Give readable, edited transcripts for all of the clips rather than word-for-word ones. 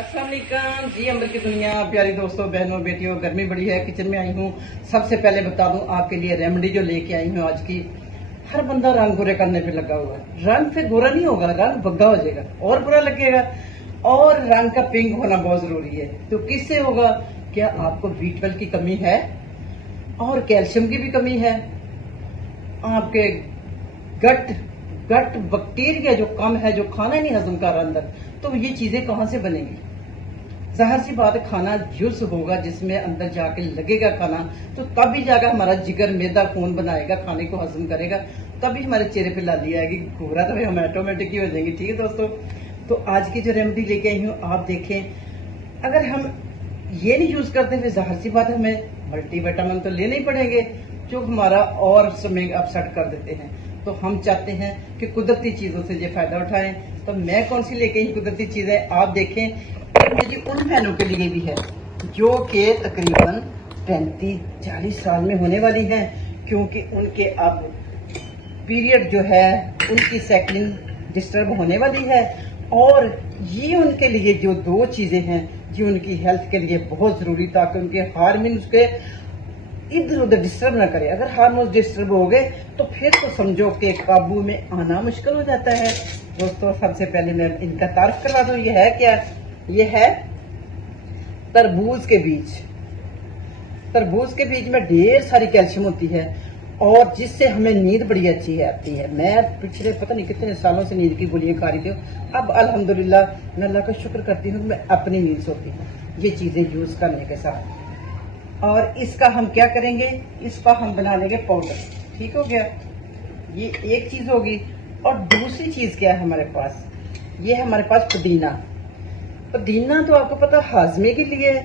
अस्सलाम वालेकुम जी। अमर की दुनिया, प्यारी दोस्तों, बहनों, बेटियों, गर्मी बड़ी है, किचन में आई हूँ। सबसे पहले बता दूं आपके लिए रेमेडी जो लेके आई हूँ आज की। हर बंदा रंग गोरे करने पे लगा हुआ है। रंग से गोरा नहीं होगा, रंग भग्गा हो जाएगा और बुरा लगेगा। और रंग का पिंक होना बहुत जरूरी है। तो किससे होगा? क्या आपको B12 की कमी है और कैल्शियम की भी कमी है? आपके गट गट बैक्टीरिया जो कम है, जो खाना नहीं हजम कर रहा अंदर, तो ये चीजें कहां से बनेंगी? जाहिर सी बात है, खाना जुस होगा जिसमें अंदर जाके लगेगा खाना, तो तभी जाकर हमारा जिगर मैदा खून बनाएगा, खाने को हजम करेगा, तभी हमारे चेहरे पे लाली आएगी। घूरा तो हम ऑटोमेटिक ही हो जाएंगे। ठीक है दोस्तों, तो आज की जो रेमेडी लेके आई हूँ आप देखें। अगर हम ये नहीं यूज करते फिर जाहिर सी बात है हमें मल्टीविटामिन तो लेने ही पड़ेंगे, जो हमारा और समय अपसेट कर देते हैं। तो हम चाहते हैं कि कुदरती चीजों से ये फायदा उठाएं। तो मैं कौन सी लेके आई कुदरती चीजें आप देखें। मेरी उन बहनों के लिए भी है जो कि तकरीबन 35-40 साल में होने वाली हैं, क्योंकि उनके अब पीरियड जो है, उनकी साइकिलिंग डिस्टर्ब होने वाली है। और ये उनके लिए जो दो चीजें हैं जो उनकी हेल्थ के लिए बहुत जरूरी, ताकि उनके हार्मोन्स के इधर उधर डिस्टर्ब ना करे। अगर हार्मोन्स डिस्टर्ब हो गए तो फिर तो समझो कि काबू में आना मुश्किल हो जाता है। दोस्तों, सबसे पहले मैं इनका तारीफ करवा दूं। ये है क्या? ये है तरबूज के बीज। तरबूज के बीज में ढेर सारी कैल्शियम होती है और जिससे हमें नींद बड़ी अच्छी आती है। मैं पिछले पता नहीं कितने सालों से नींद की गोलियां खा रही थी, अब अल्हम्दुलिल्लाह मैं अल्लाह का शुक्र करती हूँ, मैं अपनी नींद सोती हूँ ये चीजें यूज करने के साथ। और इसका हम क्या करेंगे, इसका हम बना लेंगे पाउडर। ठीक हो गया, ये एक चीज होगी। और दूसरी चीज क्या है हमारे पास? ये है हमारे पास पुदीना। पुदीना तो आपको पता हाजमे के लिए है।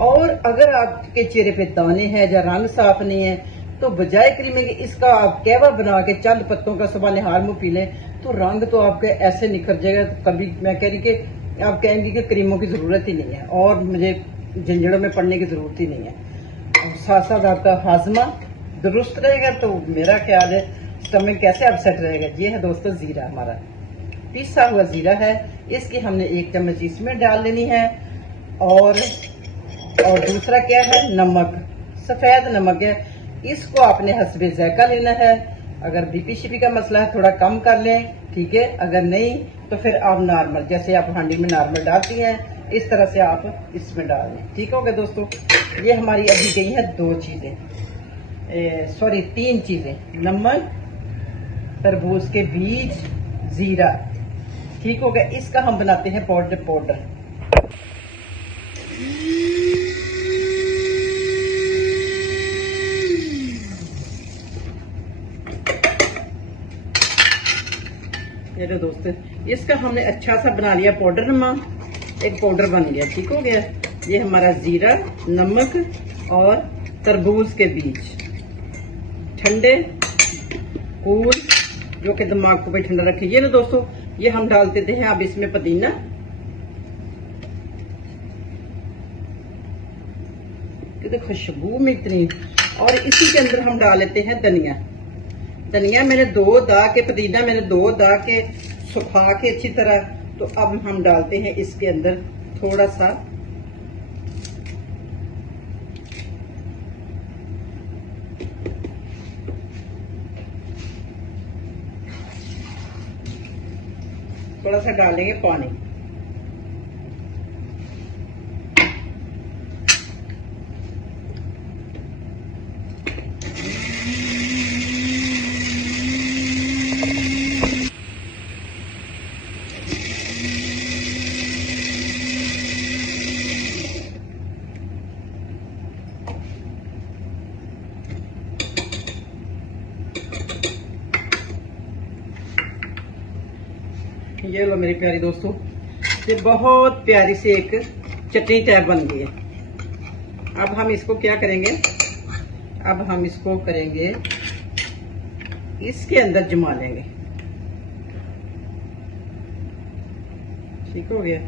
और अगर आपके चेहरे पे दाने हैं या रंग साफ नहीं है, तो बजाय क्रीमे के इसका आप कहवा बना के चंद पत्तों का सुबह निहार मुंह पी लें, तो रंग तो आपके ऐसे निखर जाएगा। कभी मैं कह रही कि आप कहेंगे कि क्रीमों की जरूरत ही नहीं है और मुझे झंझड़ों में पड़ने की जरूरत ही नहीं है। और साथ साथ आपका हाजमा दुरुस्त रहेगा। तो मेरा ख्याल है स्टमक कैसे अपसेट रहेगा। ये है दोस्तों जीरा, हमारा पिसा हुआ जीरा है। इसकी हमने 1 चम्मच इसमें डाल लेनी है। और दूसरा क्या है? नमक, सफेद नमक है। इसको आपने हस्बे जायका लेना है। अगर बीपी शिपी का मसला है थोड़ा कम कर लें, ठीक है। अगर नहीं तो फिर आप नॉर्मल, जैसे आप हांडी में नॉर्मल डालती हैं, इस तरह से आप इसमें डाल लें। ठीक हो गया दोस्तों। ये हमारी अभी गई है 2 चीजें, सॉरी 3 चीजें, नमक, तरबूज के बीज, जीरा। ठीक हो गया। इसका हम बनाते हैं पाउडर। ये लो दोस्तों, इसका हमने अच्छा सा बना लिया पाउडर। एक पाउडर बन गया। ठीक हो गया। ये हमारा जीरा, नमक और तरबूज के बीज, ठंडे कूल, जो कि दिमाग को भी ठंडा रखे। ये ना दोस्तों, ये हम डाल देते हैं अब इसमें पुदीना, क्योंकि खुशबू में इतनी। और इसी के अंदर हम डाल लेते हैं धनिया। धनिया मैंने 2 दाग के, पुदीना मैंने 2 दाग के सुखा के अच्छी तरह। तो अब हम डालते हैं इसके अंदर थोड़ा सा डालेंगे पानी। ये लो मेरी प्यारी दोस्तों, ये बहुत प्यारी सी एक चटनी टाइप बन गई है। अब हम इसको क्या करेंगे? अब हम इसको करेंगे, इसके अंदर जमा लेंगे। ठीक हो गया।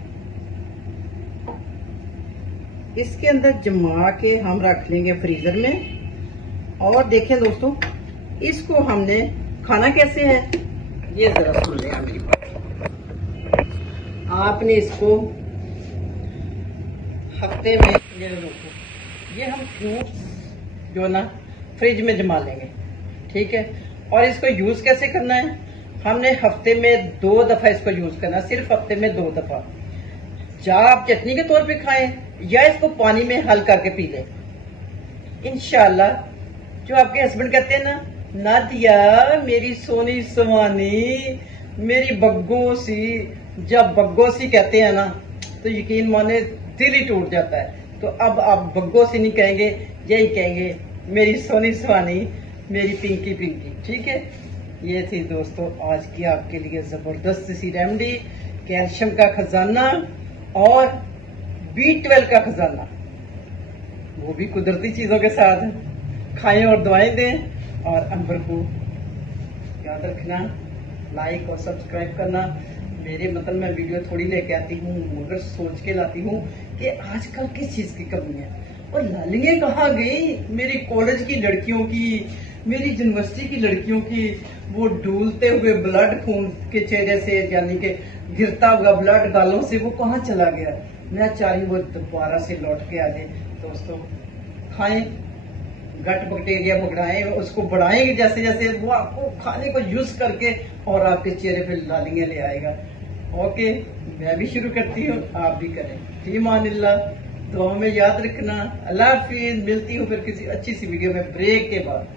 इसके अंदर जमा के हम रख लेंगे फ्रीजर में। और देखें दोस्तों, इसको हमने खाना कैसे है, ये जरा सुन लें मेरी बात। आपने इसको हफ्ते में ये देखो, ये हम फ्रूट्स जो ना फ्रिज में जमा लेंगे, ठीक है। और इसको यूज कैसे करना है, हमने हफ्ते में 2 दफा इसको यूज करना, सिर्फ हफ्ते में 2 दफा। या आप चटनी के तौर पे खाएं या इसको पानी में हल करके पी लें। इंशाल्लाह जो आपके हस्बैंड कहते हैं ना, नादिया मेरी सोनी सुहानी मेरी बग्गो सी, जब बग्गो सी कहते हैं ना तो यकीन माने दिल ही टूट जाता है। तो अब आप बग्गो सी नहीं कहेंगे, यही कहेंगे मेरी सोनी सुहानी मेरी पिंकी पिंकी, ठीक है। ये थी दोस्तों आज की आपके लिए जबरदस्त सी रेमेडी, कैल्शियम का खजाना और B12 का खजाना, वो भी कुदरती चीजों के साथ खाएं और दवाएं दें। और अंबर को याद रखना, लाइक और सब्सक्राइब करना। मेरे मतलब मैं वीडियो थोड़ी लेके आती हूँ मगर सोच के लाती हूँ कि आजकल किस चीज की कमी है। और लालियां कहाँ गई मेरी कॉलेज की लड़कियों की, मेरी यूनिवर्सिटी की लड़कियों की, वो डूलते हुए ब्लड खून के चेहरे से, यानी कि गिरता हुआ ब्लड गालों से, वो कहाँ चला गया। मैं चाह रही वो दोबारा से लौट के आ जाए। दोस्तों खाएं, गट बैक्टीरिया बढ़ाएं, उसको बढ़ाएंगे जैसे जैसे वो आपको खाने को यूज करके और आपके चेहरे पे लालियां ले आएगा। ओके, मैं भी शुरू करती हूँ, आप भी करें। फी मानिल्लाह, दुआ में याद रखना। अल्लाह हाफिज, मिलती हूँ फिर किसी अच्छी सी वीडियो में ब्रेक के बाद।